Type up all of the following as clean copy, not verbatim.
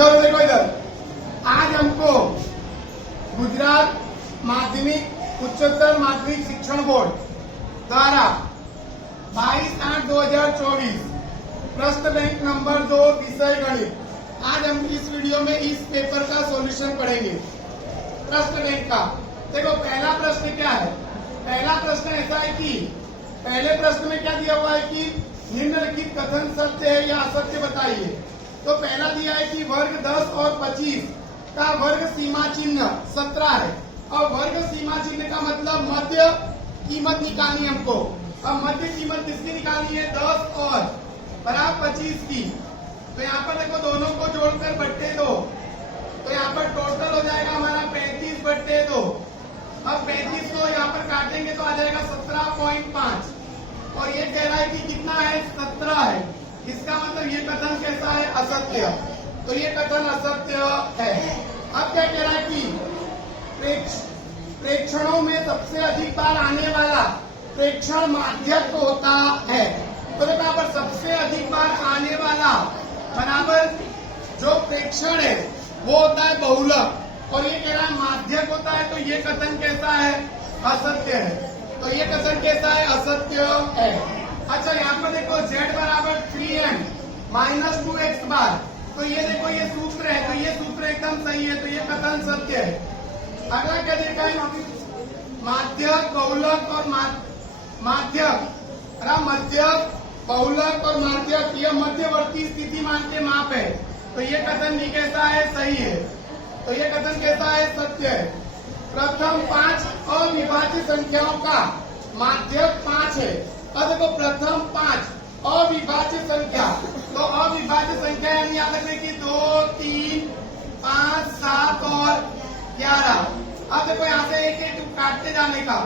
चलो देखो इधर, आज हमको गुजरात माध्यमिक उच्चतर माध्यमिक शिक्षण बोर्ड द्वारा 22/8/2024 प्रश्न बैंक नंबर 2 विषय गणित, आज हम इस वीडियो में इस पेपर का सॉल्यूशन पढ़ेंगे। प्रश्न बैंक का देखो, पहला प्रश्न क्या है? पहला प्रश्न ऐसा है कि पहले प्रश्न में क्या दिया हुआ है कि निम्नलिखित कथन सत्य है या असत्य बताइए। तो पहला दिया है कि वर्ग 10 और 25 का वर्ग सीमा चिन्ह 17 है, और वर्ग सीमा चिन्ह का मतलब मध्य कीमत निकालनी है हमको। अब मध्य कीमत किसकी निकालनी है? 10 और बराबर 25 की। तो यहाँ पर देखो, दोनों को जोड़कर बट्टे 2, तो यहाँ पर टोटल हो जाएगा हमारा 35/2। अब 35 को यहाँ पर काटेंगे तो आ जाएगा 17.5, और ये कह रहा है कि कितना है? 17 है। इसका मतलब ये कथन कैसा है? असत्य। तो ये कथन असत्य है। अब क्या कह रहा है कि प्रेक्षणों में सबसे अधिक बार आने वाला प्रेक्षण माध्यक होता है। तो देखो यहाँ पर सबसे अधिक बार आने वाला बराबर जो प्रेक्षण है वो होता है बहुलक, और ये कह रहा है माध्यक होता है। तो ये कथन कैसा है? असत्य है। तो ये कथन कैसा है? असत्य है। अच्छा, यहाँ पर देखो z बराबर 3n - 2x बार, तो ये देखो ये सूत्र है, तो ये सूत्र एकदम सही है। तो ये कथन सत्य है। अगला क्या देखा है? माध्यक, बहुलक और माध्यक, मध्यक, बहुलक और माध्यक, यह मध्यवर्ती स्थिति मान के माप है। तो ये कथन भी कैसा है? सही है। तो ये कथन कैसा है? सत्य है। प्रथम 5 अविभाज्य संख्याओं का माध्यक 5 है। अब देखो प्रथम 5 अविभाज्य संख्या, तो अविभाज्य संख्या यानी याद रखने की 2, 3, 5, 7 और 11। अब देखो यहाँ से एक एक काटते जाने का,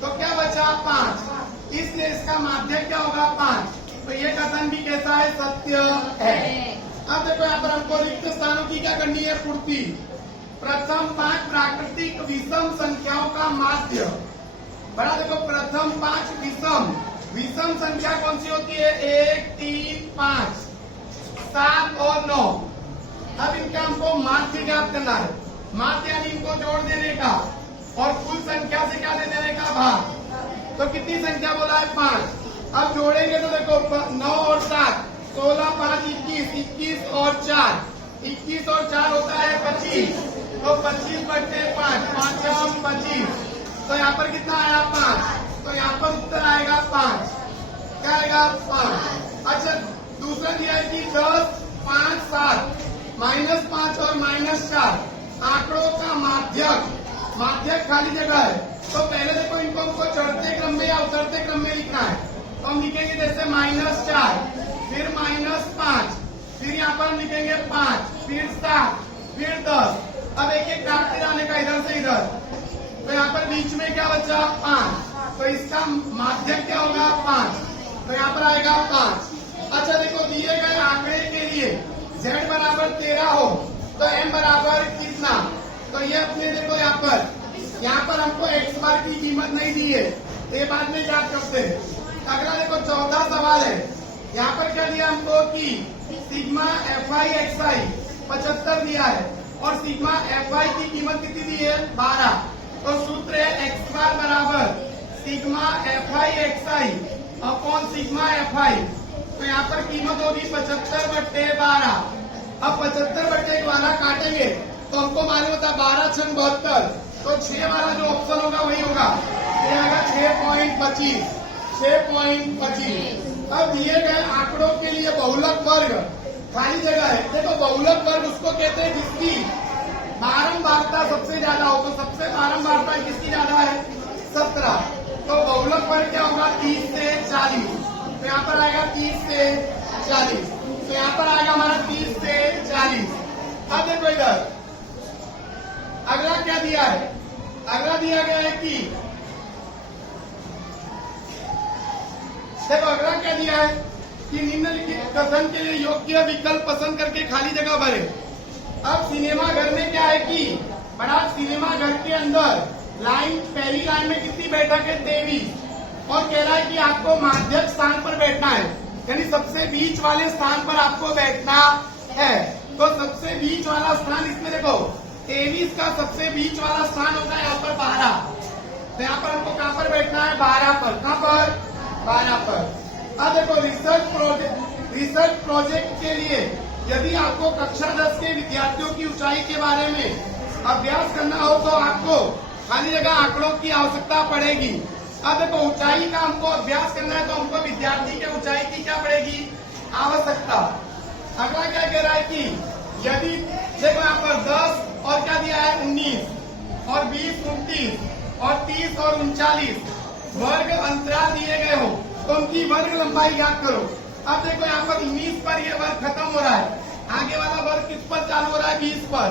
तो क्या बचा? 5, इसलिए इसका माध्यक क्या होगा? 5। तो ये कथन भी कैसा है? सत्य है। अब देखो यहाँ पर हमको रिक्त स्थानों की क्या करनी है? पूर्ति। प्रथम 5 प्राकृतिक विषम संख्याओं का माध्य, बड़ा देखो प्रथम 5 विषम संख्या कौन सी होती है? 1, 3, 5, 7 और 9। अब इनका हमको माध्य ज्ञात करना है। माध्य यानी इनको जोड़ देने का, और कुल संख्या से क्या दे देने का? भाग। तो कितनी संख्या बोला है? 5। अब जोड़ेंगे तो देखो 9 और 7, 16, 5, 21, 21 और 4, 21 और 4 होता है 25। तो 25/5, 5 25। तो यहाँ पर कितना आया? 5। तो यहाँ पर उत्तर आएगा 5। क्या आएगा? 5। अच्छा, दूसरा दिया है कि 10, 5, 7, -5 और -4 आंकड़ों का माध्यक खाली जगह है। तो पहले देखो इनको हमको चढ़ते क्रम में या उतरते क्रम में लिखना है। तो हम लिखेंगे जैसे -4, फिर -5, फिर यहाँ पर हम लिखेंगे 5, फिर 7, फिर 10। अब एक एक काटते जाने का इधर से इधर। तो यहाँ पर बीच में क्या बचा? 5। तो इसका माध्यक क्या होगा? 5। तो यहाँ पर आएगा 5। अच्छा देखो, दिए गए आंकड़े के लिए z बराबर 13 हो तो m बराबर कितना? तो ये अपने देखो यहाँ पर हमको x बार की कीमत नहीं दी है, ये बाद में याद करते हैं। अगला देखो 14 सवाल है। यहाँ पर क्या दिया हमको कि सिग्मा fi xi 75 दिया है, और सिग्मा fi की कीमत कितनी दी है? 12। तो सूत्र है x बार बराबर sigma fi xi upon sigma fi। तो यहाँ पर कीमत होगी 75/12। अब 75/12 काटेंगे तो हमको मालूम होता है 12 × 72, तो 6 वाला जो ऑप्शन होगा वही होगा। ये आएगा 6.25, 6.25। अब दिए गए आंकड़ों के लिए बहुलक वर्ग खाली जगह है। देखो बहुलक वर्ग उसको कहते हैं जिसकी बारंबारता सबसे ज्यादा हो। तो सबसे बारंबारता किसकी ज्यादा है? 17। तो बहुलक वर्ग क्या होगा? 30 से 40। तो यहाँ पर आएगा 30 से 40। तो यहाँ पर आएगा हमारा 30 से 40। अब देखो इधर अगला क्या दिया है? अगला दिया गया है कि देखो अगला क्या दिया है कि निम्नलिखित कथन के लिए योग्य विकल्प पसंद करके खाली जगह भरे। अब सिनेमा घर में क्या है कि बड़ा सिनेमा घर के अंदर पहली लाइन में कितनी बैठक है? 23, और कह रहा है कि आपको माध्यक स्थान पर बैठना है, यानी सबसे बीच वाले स्थान पर आपको बैठना है। तो सबसे बीच वाला स्थान इसमें देखो 23 का सबसे बीच वाला स्थान होता है यहाँ पर 12। तो यहाँ पर हमको कहाँ पर बैठना है? 12 पर। कहाँ पर? 12 पर। अब देखो रिसर्च प्रोजेक्ट के लिए यदि आपको कक्षा 10 के विद्यार्थियों की ऊंचाई के बारे में अभ्यास करना हो तो आपको खाली जगह आंकड़ों की आवश्यकता पड़ेगी। अब देखो ऊंचाई का हमको अभ्यास करना है तो हमको विद्यार्थी के ऊंचाई की क्या पड़ेगी? आवश्यकता। अगला क्या कह रहा है कि यदि देखो यहाँ पर 10 और क्या दिया है 19 और 20 29 और 30 और 39 वर्ग अंतराल दिए गए हो तो उनकी वर्ग लंबाई याद करो। अब देखो यहाँ पर 19 पर ये वर्ग खत्म हो रहा है, आगे वाला वर्ग किस पर चालू हो रहा है? 20 पर।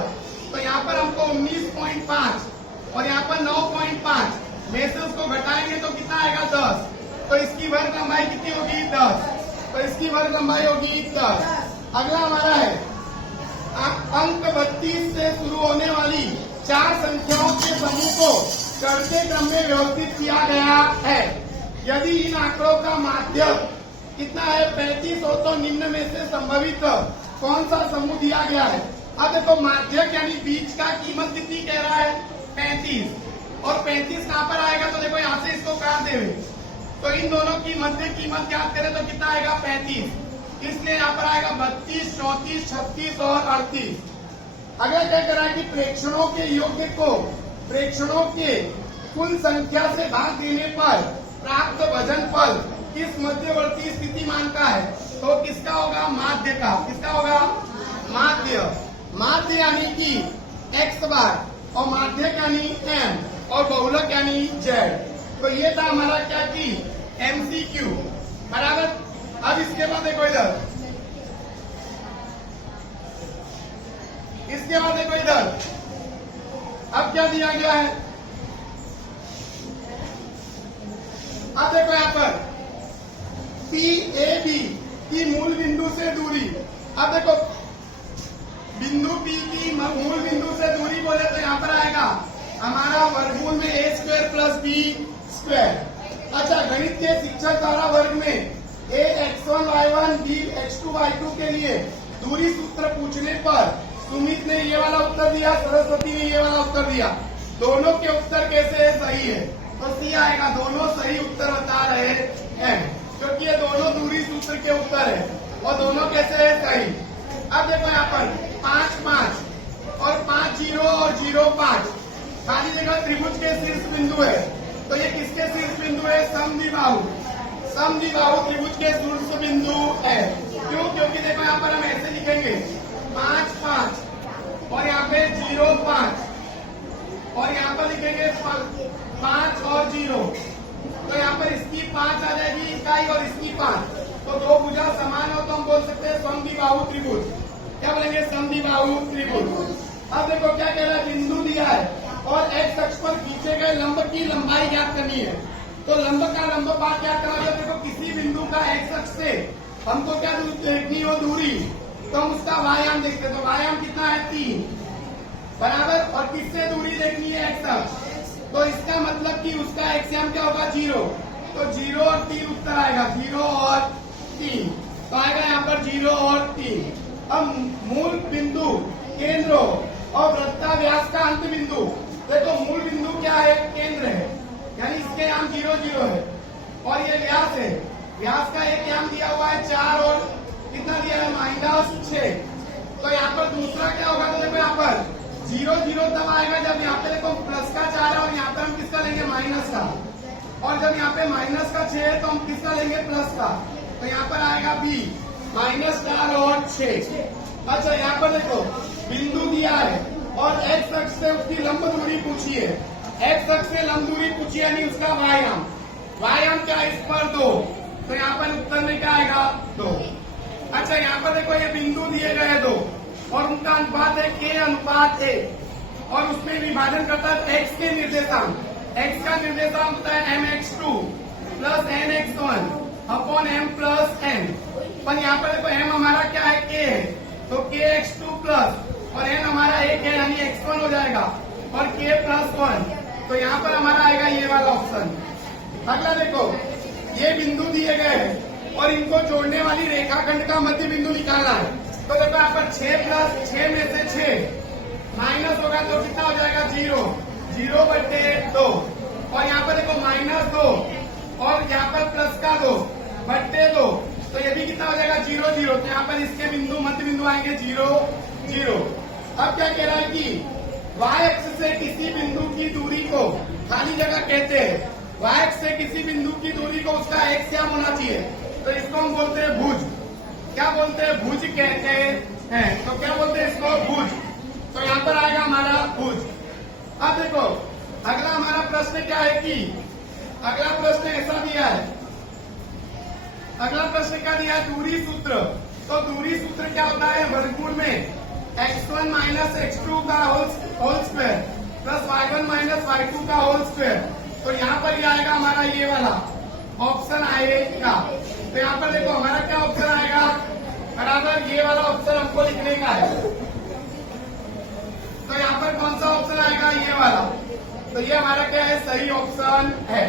तो यहाँ पर हमको 19.5 और यहाँ पर 9.5 में से उसको घटाएंगे तो कितना आएगा? 10। तो इसकी वर्ग लंबाई कितनी होगी? 10। तो इसकी वर्ग लंबाई होगी 10। अगला हमारा है अंक 32 से शुरू होने वाली 4 संख्याओं के समूह को चढ़ते क्रम में व्यवस्थित किया गया है। यदि इन आंकड़ों का माध्य कितना है? 35 हो तो निम्न में से संभवित कौन सा समूह दिया गया है? अब देखो माध्यक यानी बीच का कीमत कितनी कह रहा है? 35। और 35 कहाँ पर आएगा? तो देखो यहाँ से इसको काट देवे तो इन दोनों की मध्य कीमत याद करें तो कितना आएगा? 35। इसलिए यहाँ पर आएगा 32, 34, 36 और 38। अगर क्या करा कि प्रेक्षणों के योग्य को प्रेक्षणों के कुल संख्या से भाग देने पर प्राप्त वजनफल किस मध्यवर्ती स्थितिमान का है? तो किसका होगा? माध्य का। किसका होगा? माध्य। माध्य यानी कि x बार और माध्यक यानी m और बहुलक यानी z। तो ये था हमारा क्या कि MCQ बराबर। अब इसके बाद देखो इधर, इसके बाद देखो इधर, अब क्या दिया गया है? अब देखो यहाँ पर PAB की मूल बिंदु से दूरी। अब देखो बिंदु P की मूल बिंदु से दूरी बोले तो यहाँ पर आएगा हमारा वर्गमूल में a² + b²। अच्छा, गणित के शिक्षक द्वारा वर्ग में a x1 y1 b x2 y2 के लिए दूरी सूत्र पूछने पर सुमित ने ये वाला उत्तर दिया, सरस्वती ने ये वाला उत्तर दिया। दोनों के उत्तर कैसे है? सही है। तो सी आएगा। दोनों सही उत्तर बता रहे हैं क्योंकि ये दोनों दूरी सूत्र के उत्तर है और दोनों कैसे है? सही। अब देखो यहाँ पर 5 5 और 5 0 और 0 5 खाली जगह त्रिभुज के शीर्ष बिंदु है। तो ये किसके शीर्ष बिंदु है? समद्विबाहु। समद्विबाहु त्रिभुज के शीर्ष बिंदु है। क्यों? क्योंकि देखो यहाँ पर हम ऐसे लिखेंगे 5 5 और यहाँ पे 0 5 और यहाँ पर लिखेंगे 5 और 0। तो यहाँ पर इसकी 5 आ जाएगी इकाई और इसकी 5। तो दो भुजा समान हो तो हम बोल सकते हैं समद्विबाहु त्रिभुज। क्या बोलेंगे? समद्विबाहु त्रिभुज। अब देखो क्या कह रहा है? बिंदु दिया है और x अक्ष पर खींचे गए लंब की लंबाई ज्ञात करनी है। तो लंब का लंब पाठ क्या करना है? देखो किसी बिंदु का x अक्ष से हमको क्या देखनी हो? दूरी। तो हम उसका वायाम देखते हैं। तो वायाम कितना है? 3 बराबर। और किससे दूरी देखनी है? x अक्ष। तो इसका मतलब कि उसका एक्सियम क्या होगा? 0। तो 0 और 3 उत्तर आएगा। 0 और 3 तो आएगा यहाँ पर 0 और 3। अब मूल बिंदु, केंद्र और वृत्ता व्यास का अंत बिंदु। देखो मूल बिंदु क्या है? केंद्र है, यानी इसके याम 0 0 है और ये व्यास है। व्यास का एक याम दिया हुआ है 4 और कितना दिया है? -6। तो यहाँ पर दूसरा क्या होगा? तो देखो यहाँ पर 0 0 तब आएगा जब यहाँ पे देखो प्लस का 4 है और यहाँ पे हम किसका लेंगे? माइनस का। और जब यहाँ पे माइनस का 6 है तो हम किसका लेंगे? प्लस का। तो यहाँ पर आएगा B -4 और 6। अच्छा, यहाँ पर देखो बिंदु दिया है और x अक्ष से उसकी लंब दूरी पूछी है। x अक्ष से लंब दूरी पूछी है, यानी उसका वायाम। वायाम क्या है? इस पर 2। तो यहाँ पर उत्तर में क्या आएगा? 2। अच्छा, यहाँ पर देखो ये बिंदु दिए गए 2 और उनका अनुपात है k/a और उसमें विभाजन करता है x के निर्देशांक। x का निर्देशांक होता है mx2 + nx1 upon m + n। पर यहाँ पर देखो m हमारा क्या है? k है। तो kx2 प्लस और n हमारा 1 है, यानी x1 हो जाएगा और k + 1। तो यहाँ पर हमारा आएगा ये वाला ऑप्शन। अगला देखो ये बिंदु दिए गए हैं और इनको जोड़ने वाली रेखाखंड का मध्य बिंदु निकालना है। तो देखो यहाँ पर 6 प्लस 6 में से 6 माइनस होगा तो कितना हो जाएगा 0, 0/2 और यहाँ पर देखो -2 और यहाँ पर प्लस का 2/2 तो ये भी कितना हो जाएगा 0, 0 तो यहाँ पर इसके बिंदु मध्य बिंदु आएंगे 0, 0। अब क्या कह रहा है कि y अक्ष से किसी बिंदु की दूरी को खाली जगह कहते हैं, y अक्ष से किसी बिंदु की दूरी को उसका एक श्याम होना चाहिए, तो इसको हम बोलते हैं भुज। क्या बोलते हैं? भुज कहते हैं। तो क्या बोलते हैं इसको? भुज। तो यहाँ पर आएगा हमारा भुज। अब देखो अगला हमारा प्रश्न क्या है कि अगला प्रश्न ऐसा दिया है, अगला प्रश्न क्या दिया है? दूरी सूत्र। तो दूरी सूत्र क्या होता है? वर्गमूल में x1 माइनस x2 का whole square plus y1 minus y2 का होल स्क्वायर। तो यहाँ पर ये आएगा हमारा ये वाला ऑप्शन आएगा। तो यहाँ पर देखो हमारा क्या ऑप्शन आएगा? बराबर ये वाला ऑप्शन हमको लिखने का है। तो यहाँ पर कौन सा ऑप्शन आएगा? ये वाला। तो ये हमारा क्या है? सही ऑप्शन है।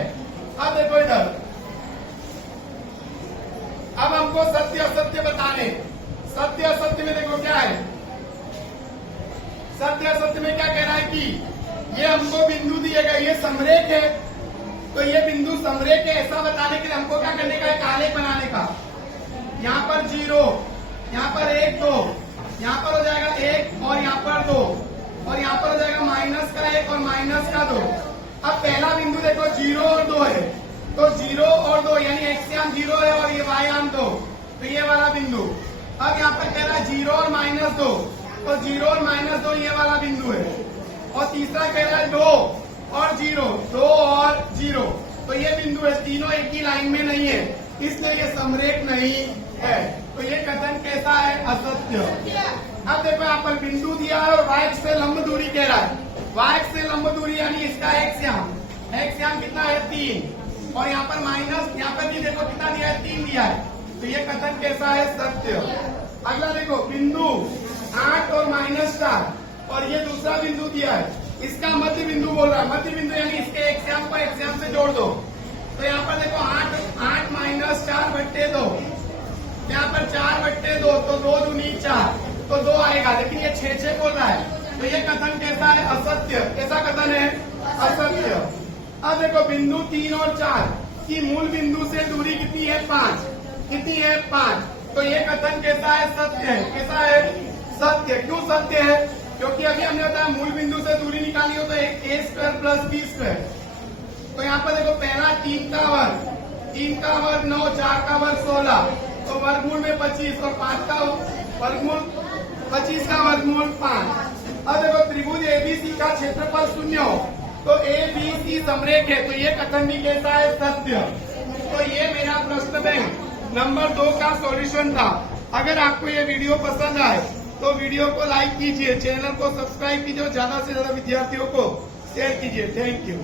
अब देखो इधर, अब हमको सत्य असत्य बताने। सत्य असत्य में देखो क्या है? सत्य असत्य में क्या कह रहा है कि ये हमको बिंदु दिएगा, ये समरेख है, तो ये बिंदु समरेख है ऐसा बताने के लिए हमको क्या करने का है? आलेख बनाने का। यहाँ पर 0, यहाँ पर 1, 2, यहाँ पर हो जाएगा 1 और यहाँ पर 2 और यहाँ पर हो जाएगा माइनस का 1 और माइनस का 2। अब पहला बिंदु देखो 0 और 2 है, तो 0 और 2 यानी x याम 0 है और ये y याम 2, तो ये वाला बिंदु। अब यहाँ पर कह रहा है 0 और -2, तो 0 और -2 ये वाला बिंदु है। और तीसरा कह रहा है 2 और 0, 2 और 0, तो ये बिंदु है। तीनों एक ही लाइन में नहीं है, इसलिए ये समरेख नहीं है। तो ये कथन कैसा है? असत्य। अब देखो यहाँ पर बिंदु दिया है और y से लंब दूरी कह रहा है। y से लंब दूरी यानी इसका x याम कितना है? 3 और यहाँ पर माइनस, यहाँ पर भी देखो कितना दिया है? 3 दिया है। तो ये कथन कैसा है? सत्य। अगला देखो बिंदु 8 और -4 और ये दूसरा बिंदु दिया है, इसका मध्य बिंदु बोल रहा है। मध्य बिंदु यानी इसके x याम को x याम से जोड़ दो। तो यहाँ पर देखो 8 -4/2, यहाँ पर 4/2 तो 2 दूनी 4 तो 2 आएगा, लेकिन ये 6 बोल रहा है। तो ये कथन कैसा है? असत्य। कैसा कथन है? असत्य। अब देखो बिंदु 3 और 4 की मूल बिंदु से दूरी कितनी है? 5। कितनी है? 5। तो ये कथन कैसा है? सत्य है। कैसा है? सत्य। क्यों सत्य है? क्योंकि अभी हमने बताया मूल बिंदु से दूरी निकाली हो तो a² + b²। तो यहाँ पर देखो पहला 3 का वर्ग 9, 4 का वर्ग 16, तो वर्गमूल में 25 और 5 का वर्गमूल 25 का वर्गमूल 5। अब देखो त्रिभुज ABC का क्षेत्रफल 0 हो तो ABC समरेख है, तो ये कथन भी कैसा है? सत्य। तो ये मेरा प्रश्न बैंक नंबर 2 का सॉल्यूशन था। अगर आपको ये वीडियो पसंद आए तो वीडियो को लाइक कीजिए, चैनल को सब्सक्राइब कीजिए और ज्यादा से ज्यादा विद्यार्थियों को शेयर कीजिए। Thank you.